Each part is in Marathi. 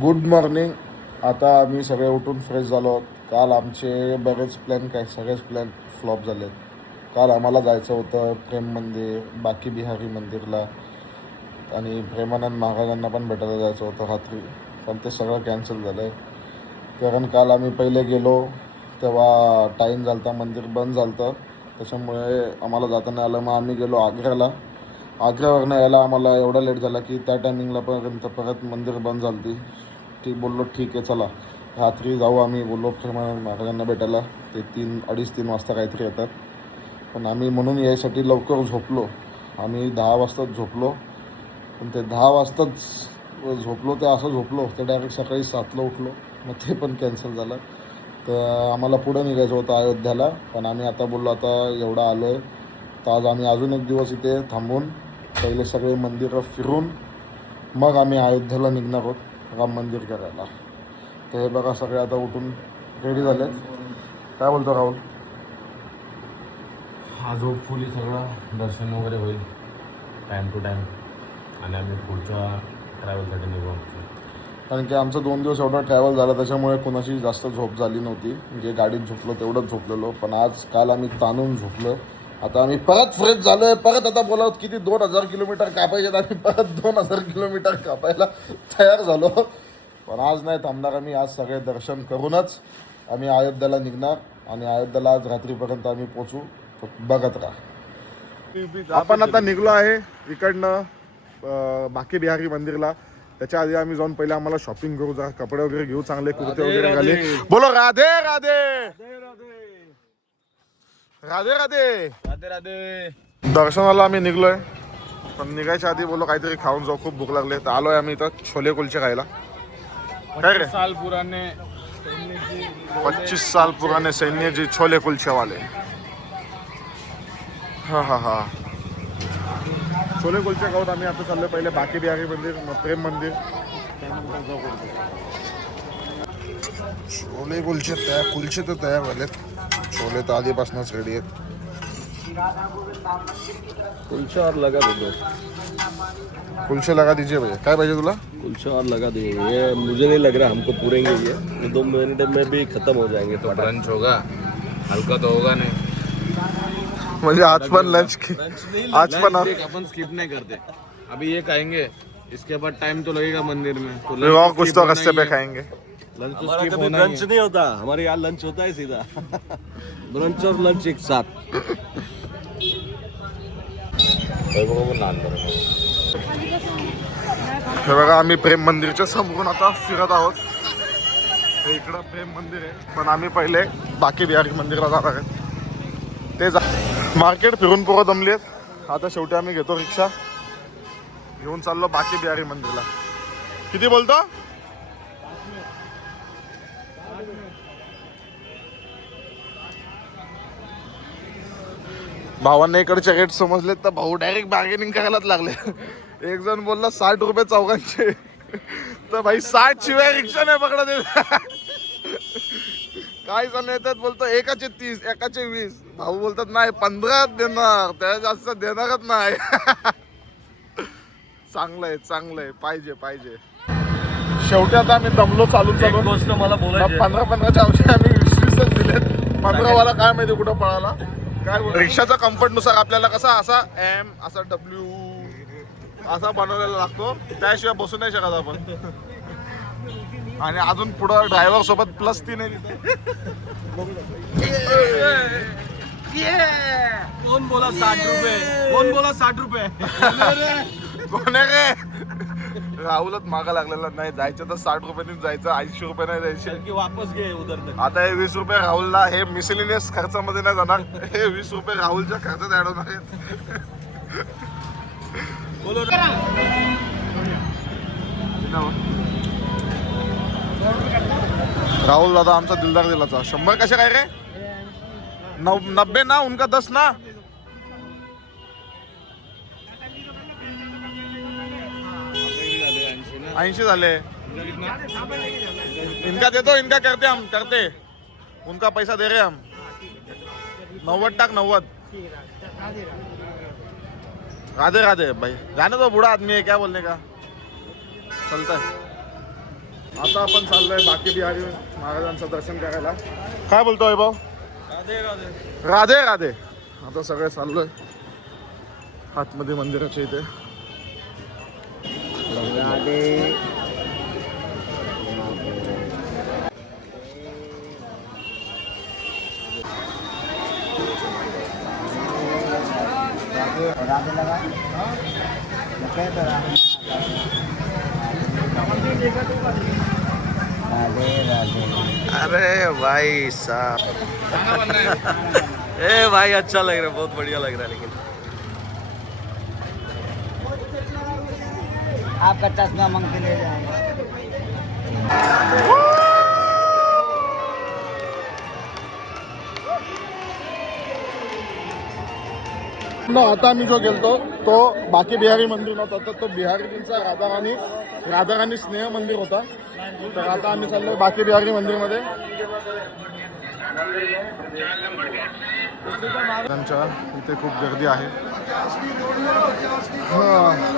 Good morning. आता आम्ही सगळे उठून फ्रेश झालो आहोत. काल आमचे बरेच प्लॅन सगळेच प्लॅन फ्लॉप झाले. काल आम्हाला जायचं होतं प्रेम मंदिर, बाकी बिहारी मंदिरला आणि प्रेमानंद महाराजांना पण भेटायला जायचं होतं रात्री, पण ते सगळं कॅन्सल झालं आहे. कारण काल आम्ही पहिले गेलो तेव्हा टाईम झाला होता, मंदिर बंद झालं होतं, त्याच्यामुळे आम्हाला जाता नाही आलं. मग आम्ही गेलो आग्र्याला. आग्र्यावरनं यायला आम्हाला एवढा लेट झाला की त्या टायमिंगला परत मंदिर बंद झालं ती. बोललो ठीक आहे चला रात्री जाऊ. आम्ही बोललो प्रेमानंद महाराजांना भेटायला, ते 3-3:30 वाजता काहीतरी येतात. पण आम्ही म्हणून यायसाठी लवकर झोपलो. आम्ही 10 वाजताच झोपलो, पण ते 10 वाजताच झोपलो ते असं झोपलो ते डायरेक्ट सकाळी 7ला उठलो. मग ते पण कॅन्सल झालं. तर आम्हाला पुढं निघायचं होतं अयोध्याला, पण आम्ही आता बोललो आता एवढं आलो आहे तर आज आम्ही अजून एक दिवस इथे थांबून पहिले सगळे मंदिरं फिरून मग आम्ही अयोध्येला निघणार आहोत राम मंदिर करायला. तर हे बघा सगळे आता उठून रेडी झालेत. काय बोलतो राहुल? आज होपफुली सगळं दर्शन वगैरे होईल टाईम टू टाईम आणि आम्ही पुढच्या ट्रॅव्हलसाठी निघू. कारण की आमचं 2 दिवस एवढा ट्रॅव्हल झाला त्याच्यामुळे कोणाची जास्त झोप झाली नव्हती. म्हणजे गाडीत झोपलो तेवढंच झोपलेलो, पण आज काल आम्ही ताणून झोपलो. आता आम्ही परत फ्रेश झालो आहे. परत आता बोलावत किती 2000 किलोमीटर कापायचे, आम्ही परत 2000 किलोमीटर कापायला तयार झालो. पण आज नाही थांबणार आम्ही. आज सगळे दर्शन करूनच आम्ही अयोध्येला निघणार आणि अयोध्येला आज रात्रीपर्यंत आम्ही पोचू. बघत राहा. आपण आता निघलो आहे इकडनं बाकी बिहारी मंदिरला. त्याच्या आधी आम्ही जाऊन पहिले आम्हाला शॉपिंग करू, जा कपडे वगैरे घेऊ, चांगले कुर्ते वगैरे घाले. बोलो राधे राधे राधे राधे राधे राधे. दर्शनाला आम्ही निघलोय, पण निघायच्या आधी बोलो काहीतरी खाऊन जाऊ, खूप भूक लागले. तर आलोय आम्ही इथं छोले कुलचे खायला. काय रे? 25 साल पुराने 25 साल पुराने सैन्य जी छोले कुलचे वाले. हा हा हा, छोले कुलचे खाऊन आम्ही आता चाललोय पहिले बाकी बिहारी मंदिर, मग प्रेम मंदिर, त्यानंतर जाऊ कुलचे. छोले कुलचे तर तयार झालेत. छोले तर आधीपासूनच रेडी आहेत. कुलचा और लगा दो. कुलचे लगा दीजिए भैया. काय पाहिजे तुला? कुलचा और लगा दो. ये मुझे नहीं लग रहा हमको पूरेंगे ये 2 मिनट में भी खत्म हो जाएंगे. तो लंच होगा, हल्का तो होगा नहीं. म्हणजे आज पण लंच आज पण अपन स्किप नहीं करते. अभी ये खाएंगे, इसके बाद टाइम तो लगेगा मंदिर में, तो फिर और कुछ तो रस्ते पे खाएंगे. लंच तो स्किप होना लंच नहीं होता. हमारे यहाँ लंच होता है सीधा. ब्रंच और लंच एक साथ. हे बघा आम्ही प्रेम मंदिरच्या समोरून आता फिरत आहोत. हे इकडं प्रेम मंदिर आहे, पण आम्ही पहिले बाकी बिहारी मंदिरला जाणार आहे. ते मार्केट फिरून पोरं दमलेत. आता शेवटी आम्ही घेतो रिक्षा, घेऊन चाललो बाकी बिहारी मंदिरला. किती बोलतो? भावांना इकडचे रेट समजले तर भाऊ डायरेक्ट बार्गेनिंग करायलाच लागले. एक जण बोलला 60 रुपये चौघांचे, तर भाई 60 शिवाय रिक्षा नाही पकडत येत. काही जण येतात बोलतो एकाचे 30, एकाचे 20. भाऊ बोलतात नाही 15 देणार, त्या जास्त देणारच नाही. चांगलंय पाहिजे. शेवटी आता आम्ही दमलो चालून गोष्ट मला बोलायची. 15च्या औषध आम्ही 20 दिलेत. 15वाला काय माहिती कुठं पळाला. काय रिक्षाच्या कम्फर्ट नुसार आपल्याला कसा असा एम, असा डब्ल्यू असा बनवलेला लागतो, त्याशिवाय बसू नाही शकत आपण. आणि अजून पुढं ड्रायव्हर सोबत +3 आहे. कोण बोला 60 रुपये? कोण बोला 60 रुपये? कोण आहे रे? राहुलच मागा लागलेला. नाही जायचं तर 60 रुपयांनीच जायचं, 80 रुपये नाही जायचे. की वापस घे उधर. आता हे 20 रुपये राहुलला हे मिसलिनियस खर्चामध्ये नाही जाणार, हे 20 रुपये राहुलच्या खर्चात ऍड होणार आहेत. राहुल दादा आमचा दिलदार दिलाचा. 100 कशा काय रे? 90 ना, उनका 10 ना. ऐंशी झाले. इनका देतो, इनका करते उनका पैसा दे रहे हम. 90 टाक 90. राधे राधे भाई, जाने दो, बूढ़ा आदमी है, क्या बोलने का. चलता है. आता आपण चाललोय बाकी बिहारी महाराजांचं दर्शन करायला. काय बोलतो वैभव? राधे राधे. राधे राधे. आता सगळे चाललोय आतमध्ये मंदिराच्या इथे. राधे राधे लगा राधे राधे. अरे भाई साहब ए भाई अच्छा लग रहा है, बहुत बढ़िया लग रहा है. लेकिन आपका चश्मा मंग के ले जाएंगे. आता आम्ही जो गेलतो तो बाकी बिहारी मंदिर नव्हता, तर तो बिहारींचा राधाराणी स्नेह मंदिर होता. तर आता आम्ही चाललोय बाकी बिहारी मंदिरमध्ये. त्यांच्या इथे खूप गर्दी आहे.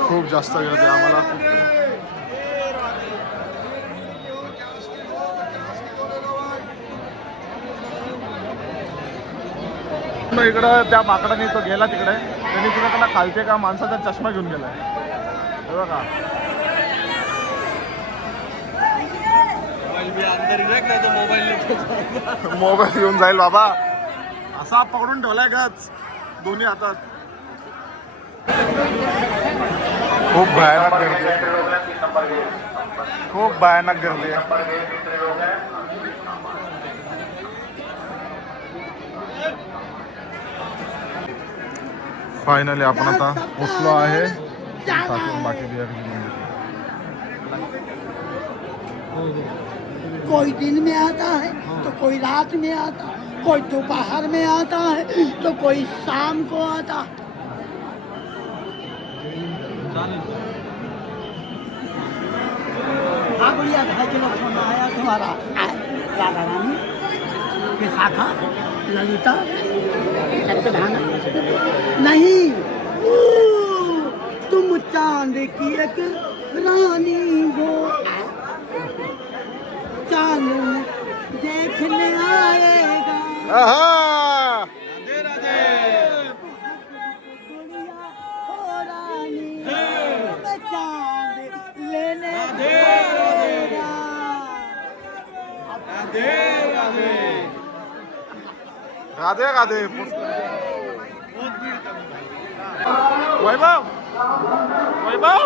खूप जास्त गर्दी आम्हाला. इकडं त्या माकडाने तो गेला तिकडे, त्यांनी तिकडे त्याला खालते का माणसाचा चष्मा घेऊन गेलाय. हे बघा मोबाईल घेऊन जाईल बाबा. असा पकडून ठेवलाय गच दोन्ही हातात. खूप भयानक गर्दी आहे, खूप भयानक गर्दी आहे. फायनली आपण आता पोचलो आहे बाकी बिहारी मंदिर. कोई दिन में आता है तो कोई रात में आता, कोई दोपहर में आता है तो कोई शाम को आता. हाँ बढ़िया 2.5 किलो सोना आया तुम्हारा. राधा रानी, विशाखा, ललिता, सत्यभामा. नहीं, तुम चांद की एक रानी हो, चांद देखने आएगा. राधे राधे. दुनिया हो रानी, तुम्हें चांद लेने आएगा. राधे राधे. राधे राधे. वैभव वैभव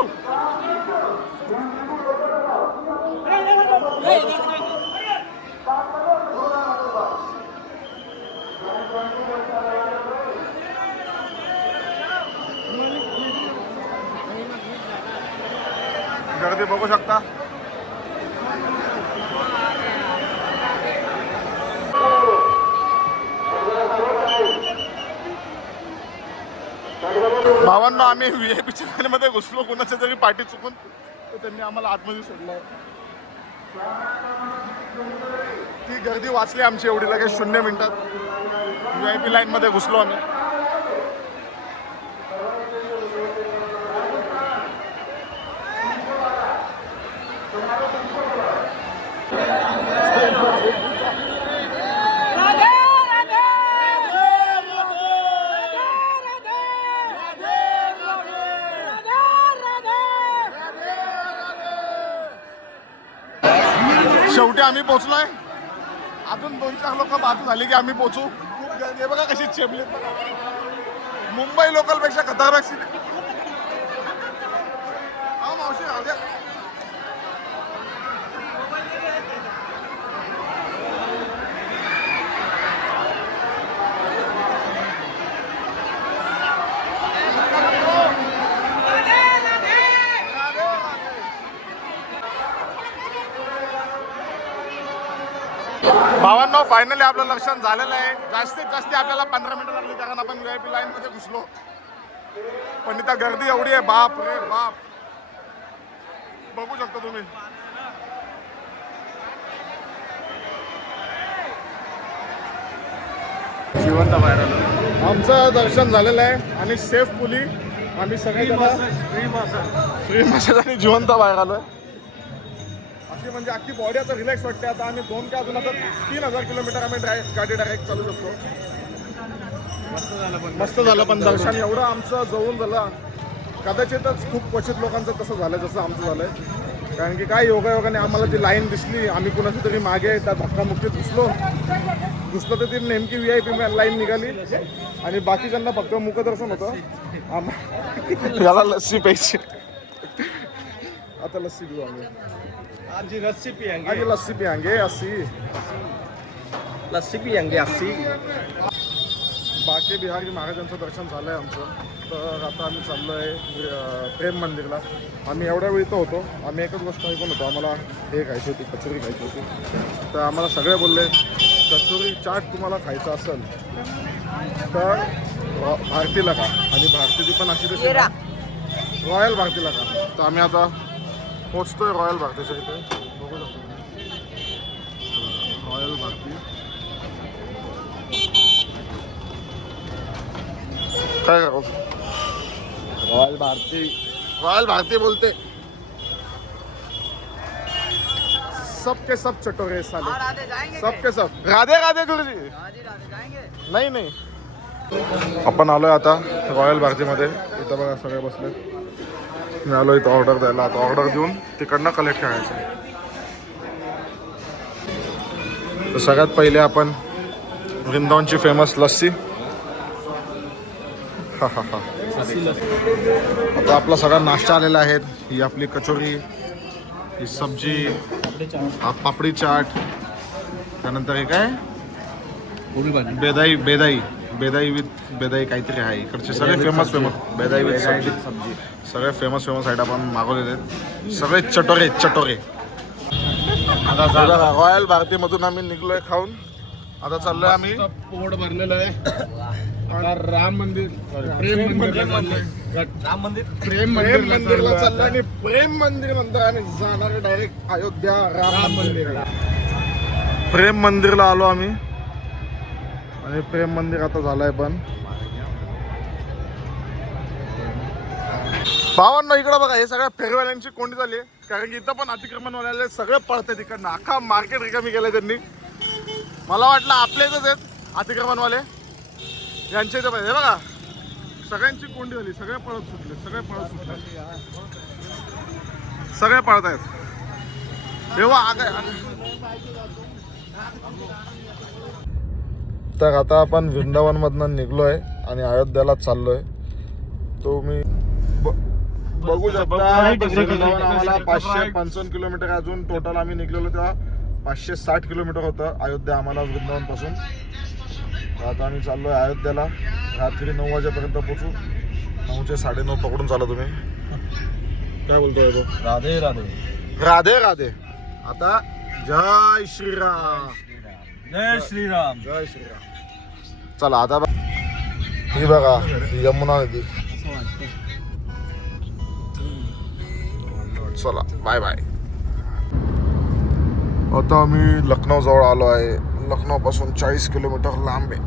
गर्दी बघू शकता. भावांना आम्ही व्हीआयपीच्या गाडीमध्ये घुसलो कोणाच्या तरी पाठी चुकून, तर त्यांनी आम्हाला आतमध्ये सोडलं. ती गर्दी वाचली आमची एवढी लगेच 0 मिनिटात. व्हीआयपी लाईनमध्ये घुसलो आम्ही. शेवटी आम्ही पोहोचलोय. अजून 2-4 लोक बाजू झाली की आम्ही पोहोचू. खूप गर्दी बघा कशी चेपली. मुंबई लोकल पेक्षा खतरनाक सीट. हा मावशी राहू द्या. भावांनो फायनली आपलं दर्शन झालेलं आहे. जास्तीत जास्त आपल्याला 15 मिनिटं लागली, कारण आपण व्हीआयपी लाईन मध्ये घुसलो. पण इथं गर्दी एवढी आहे, बाप रे बाप. बघू शकता तुम्ही. जिवंत बाहेर आलो. आमचं दर्शन झालेलं आहे आणि सेफफुली आम्ही सगळे फ्री मसाज आणि जिवंत बाहेर आलोय. अख्खी म्हणजे अख्खी बॉडी आता रिलॅक्स वाटते. आता आम्ही 2 का अजून आता 3000 किलोमीटर आम्ही गाडी डायरेक्ट चालू शकतो. मस्त झालं पण दर्शन एवढं आमचं जवळून झालं. कदाचितच खूप क्वचित लोकांचं तसं झालं जसं आमचं झालंय. कारण की काय योगायोगाने आम्हाला ती लाईन दिसली. आम्ही कुणाची तरी मागे त्या धक्कामुक्कीत घुसलो तर ती नेमकी VIP लाईन निघाली आणि बाकीच्यांना फक्त मुखदर्शन होतं. याला लस्सी प्यायची. आता लस्सी पिऊ आम्ही. आज लस्सी पियेंगे. आज लस्सी पियांगे. लस्सी पियेंगे अस्सी. बाकी बिहारी महाराजांचं दर्शन झालं आहे आमचं. तर आता आम्ही चाललो आहे प्रेम मंदिरला. आम्ही एवढ्या वेळी तर होतो. आम्ही एकच गोष्ट ऐकून होतो. आम्हाला हे खायची होती, कचोरी खायची होती. तर आम्हाला सगळे बोलले कचोरी चाट तुम्हाला खायचं असेल तर भारतीला का. आणि भारतीची पण अशी तशी रॉयल भारतीला का. तर आम्ही आता पोचतोय रॉयल भारतीच्या इथे. बघू शकतो रॉयल भारती. काय रॉयल भारती बोलते. सबके सब चटोरे साले. सबके सब राधे राधे गुरुजी. नाही आपण आलोय आता रॉयल भारतीमध्ये. इथं बघा सगळे बसले. मी आलो इथं ऑर्डर द्यायला. आता ऑर्डर देऊन तिकडनं कलेक्ट करायचं. तर सगळ्यात पहिले आपण वृंदावनची फेमस लस्सी. आता आपला सगळा नाश्ता आलेला आहे. ही आपली कचोरी, ही सब्जी, हा पापडी चाट, त्यानंतर हे काय बेदाई विथ बेदाई काहीतरी आहे. इकडचे सगळे फेमस बेदाई विथ सब्जी. सगळे फेमस आयटम आपण मागवलेले आहेत. सगळे चटोरे. आता रॉयल भारतीमधून आम्ही निघलोय खाऊन. आता चाललोय आम्ही पोट भरलेलं आहे. राम मंदिर प्रेम मंदिरला चाललं आणि प्रेम मंदिर नंतर आम्ही जाणार डायरेक्ट अयोध्या राम मंदिरला. प्रेम मंदिरला आलो आम्ही आणि प्रेम मंदिर आता झालंय पण. भावांना इकडं बघा, हे सगळ्या फेरीवाल्यांची कोंडी झाली आहे. कारण की इथं पण अतिक्रमणवाले सगळे पळतात तिकडनं. अख्खा मार्केट रिकामी केलंय त्यांनी. मला वाटलं आपल्या इथंच आहेत अतिक्रमणवाले. यांच्या इथं पाहिजे बघा सगळ्यांची कोंडी झाली. सगळे पळत सुटले. सगळे पळत आहेत. तेव्हा तर आता आपण वृंदावन मधनं निघलोय आणि अयोध्याला चाललोय. तो मी बघू शकता. आम्हाला 555 किलोमीटर अजून टोटल आम्ही निघलेलो तेव्हा 560 किलोमीटर होतं अयोध्या आम्हाला वृंदावन पासून. आता आम्ही चाललोय अयोध्याला. रात्री 9 वाजेपर्यंत पोहोचू. 9चे 9:30 पकडून चाला तुम्ही. काय बोलतोय तो? राधे राधे राधे राधे. आता जय श्रीराम. जय श्रीराम. जय श्रीराम. चला आता ही बघा यमुना नदी. चला बाय बाय. आता आम्ही लखनौ जवळ आलो आहे. लखनौ पासून 40 किलोमीटर लांब आहे.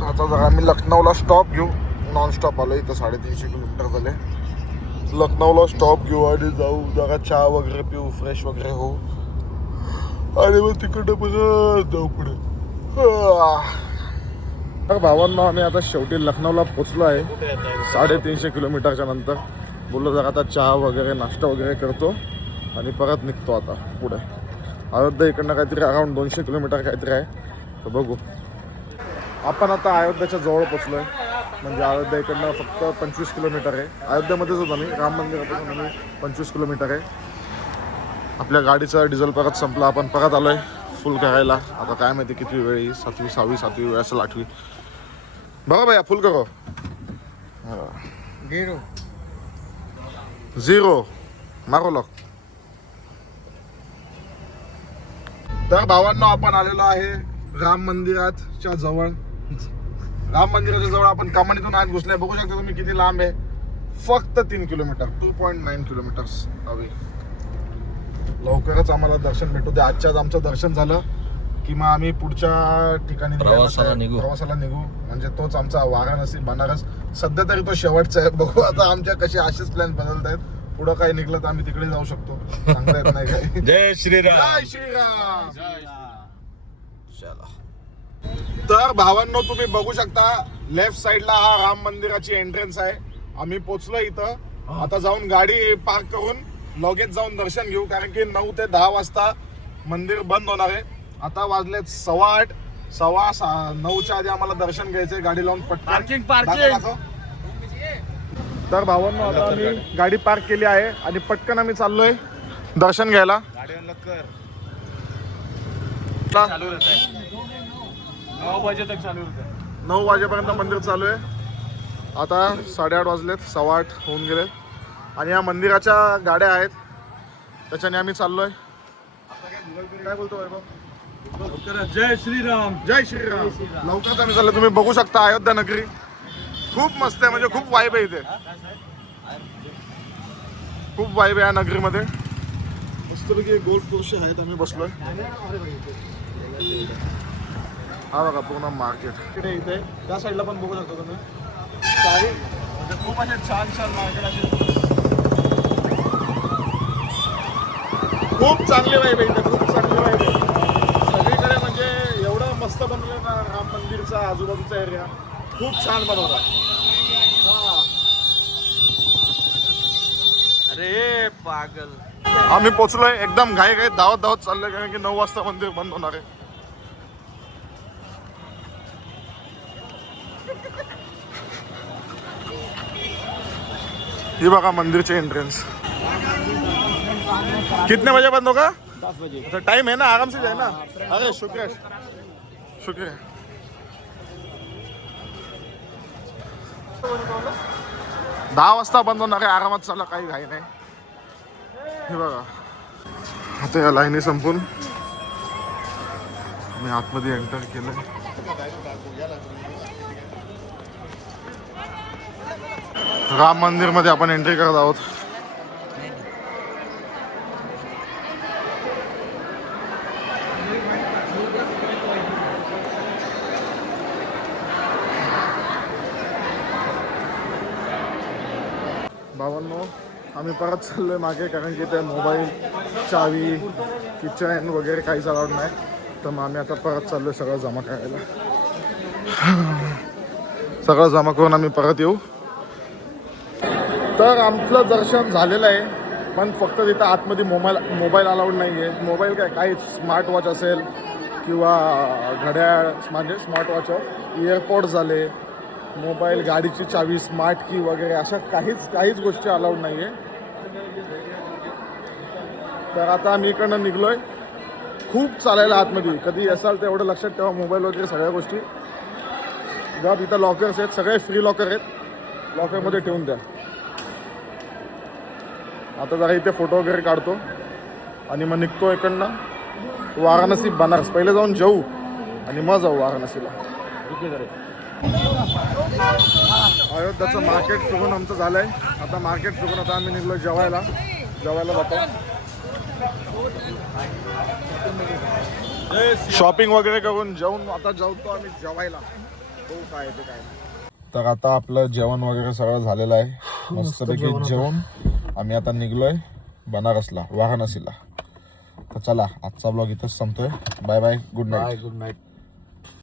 तर आता जरा आम्ही लखनौला स्टॉप घेऊ. नॉन स्टॉप आलो. इथं 350 किलोमीटर झाले. लखनौला स्टॉप घेऊ आणि जाऊ जरा चहा वगैरे पिऊ, फ्रेश वगैरे होऊ आणि मग तिकडे परत जाऊ पुढे. तर भावांना आम्ही आता शेवटी लखनौला पोचलो आहे 350 किलोमीटरच्या नंतर. बोललो जरा आता चहा वगैरे नाश्ता वगैरे करतो आणि परत निघतो आता पुढे. अयोध्या इकडनं काहीतरी अराउंड 200 किलोमीटर काहीतरी आहे. तर बघू. आपण आता अयोध्याच्या जवळ पोचलो आहे. म्हणजे अयोध्या इकडनं फक्त 25 किलोमीटर आहे. अयोध्येमध्येच होतो आम्ही. राम मंदिरापासून आम्ही 25 किलोमीटर आहे. आपल्या गाडीचा डिझेल परत संपला. आपण परत आलो आहे फुल करायला. आता काय माहिती किती वेळ येईल. 7वी 6वी 7वी वेळ असेल 8वी. बघा भैया फुल करो. 0 मारो लॉक. तर भावांना आपण आलेलो आहे राम मंदिराच्या जवळ. राम मंदिराच्या जवळ आपण कमानीतून आज घुसले. बघू शकता तुम्ही किती लांब आहे. फक्त 3 किलोमीटर 2.9 किलोमीटर्स हवी. लवकरच आम्हाला दर्शन भेटू दे. आजच्याच आमचं दर्शन झालं की मग आम्ही पुढच्या ठिकाणी प्रवासाला निघू. म्हणजे तोच आमचा वाराणसी बनारस. सध्या तरी तो शेवटचा आहे. बघू आता आमच्या कसे असेच प्लॅन बदलत आहेत. पुढं काही निघलं तर आम्ही तिकडे जाऊ शकतो, सांगता येत नाही काही. जय श्रीराम. जय श्रीराम. चला. तर भावांनो, तुम्ही बघू शकता लेफ्ट साइडला हा राम मंदिराची एंट्रन्स आहे. आम्ही पोचलो इथं. आता जाऊन गाडी पार्क करून लगेच जाऊन दर्शन घेऊ, कारण की 9 ते 10 वाजता मंदिर बंद होणार आहे. आता वाजलेत 8:15, 9च्या आधी आम्हाला दर्शन घ्यायचंय. गाडी लावून पटकन दाखव. तर भावांनो, आता आम्ही गाडी पार्क केली आहे आणि पटकन आम्ही चाललोय दर्शन घ्यायला. 9 वाजेपर्यंत मंदिर चालू आहे. आता 8:30 वाजलेत, 8:15 होऊन गेले आणि या मंदिराच्या गाड्या आहेत, त्याच्याने आम्ही चाललोय. काय बोलतो वैभव? जय श्रीराम. जय श्रीराम. लवकरच आम्ही चाललो. तुम्ही बघू शकता अयोध्या नगरी खूप मस्त आहे, म्हणजे खूप वाईब आहे इथे. खूप वाईब आहे या नगरीमध्ये. मस्तपैकी गोल्फ कोर्स आहेत, आम्ही बसलोय. हा बघा पूर्ण मार्केट इथे त्या साईडला पण बघू शकता तुम्ही. चारी म्हणजे खूप असे छान छान मार्केट असे. खूप चांगली वाईब आहे इथे, खूप चांगली वाईब आहे सगळीकडे. म्हणजे एवढं मस्त बनवलं ना राम मंदिरचा आजूबाजूचा एरिया, खूप छान बनवला. अरे पागल. आम्ही पोचलोय एकदम घाई धावत धावत चाललोय, कारण की 9 वाजता मंदिर बंद होणार आहे. ये बघा मंदिरचे एंट्रेंस. कितने बजे बंद होगा? 10 बजे. तो टाइम है ना, आराम से जाए ना. अरे शुक्रिया शुक्रिया. 10 वाजता बंद होणार आहे, आरामात चालला, काही घाई नाही. हे बघा आता या लाईनी संपून मी आतमध्ये एंटर केलं. राम मंदिर मध्ये आपण एंट्री करत आहोत. भावांनो, आम्ही परत चाललोय मागे, कारण की ते मोबाईल, चावी, किचन वगैरे काहीच अलाउड नाही. तर मग आम्ही आता परत चाललोय सगळं जमा करायला. सगळं जमा करून आम्ही परत येऊ. तर आमचं दर्शन झालेलं आहे, पण फक्त तिथं आतमध्ये मोबाईल अलाउड नाही आहे. मोबाईल काही स्मार्ट वॉच असेल किंवा घड्याळ, म्हणजे स्मार्ट वॉच, इयरपोड झाले, मोबाईल, गाडीची चावी, स्मार्ट की वगैरे अशा काहीच गोष्टी अलाउड नाही आहे. तर आता आम्ही इकडनं निघलोय. खूप चालायला आतमध्ये. कधी असाल तर एवढं लक्षात ठेवा, मोबाईल वगैरे सगळ्या गोष्टी गप. इथं लॉकर्स आहेत, सगळे फ्री लॉकर आहेत, लॉकरमध्ये ठेवून द्या. आता जरा इथे फोटो वगैरे काढतो आणि मग निघतो इकडनं वाराणसी, बनारस. पहिले जाऊन जेऊ आणि मग जाऊ वाराणसीला. अयोध्याचं मार्केट फिरून आमचं झालंय. आता मार्केट फिरून आता आम्ही निघलो जेवायला जातो. शॉपिंग वगैरे करून जेवून आता जाऊतो आम्ही जेवायला. हो काय ते काय. तर आता आपलं जेवण वगैरे सगळं झालेलं आहे. मस्तपैकी जेवून आम्ही आता निघलोय बनारसला, वाराणसीला. तर चला, आजचा ब्लॉग इथंच संपतोय. Bye bye, good night.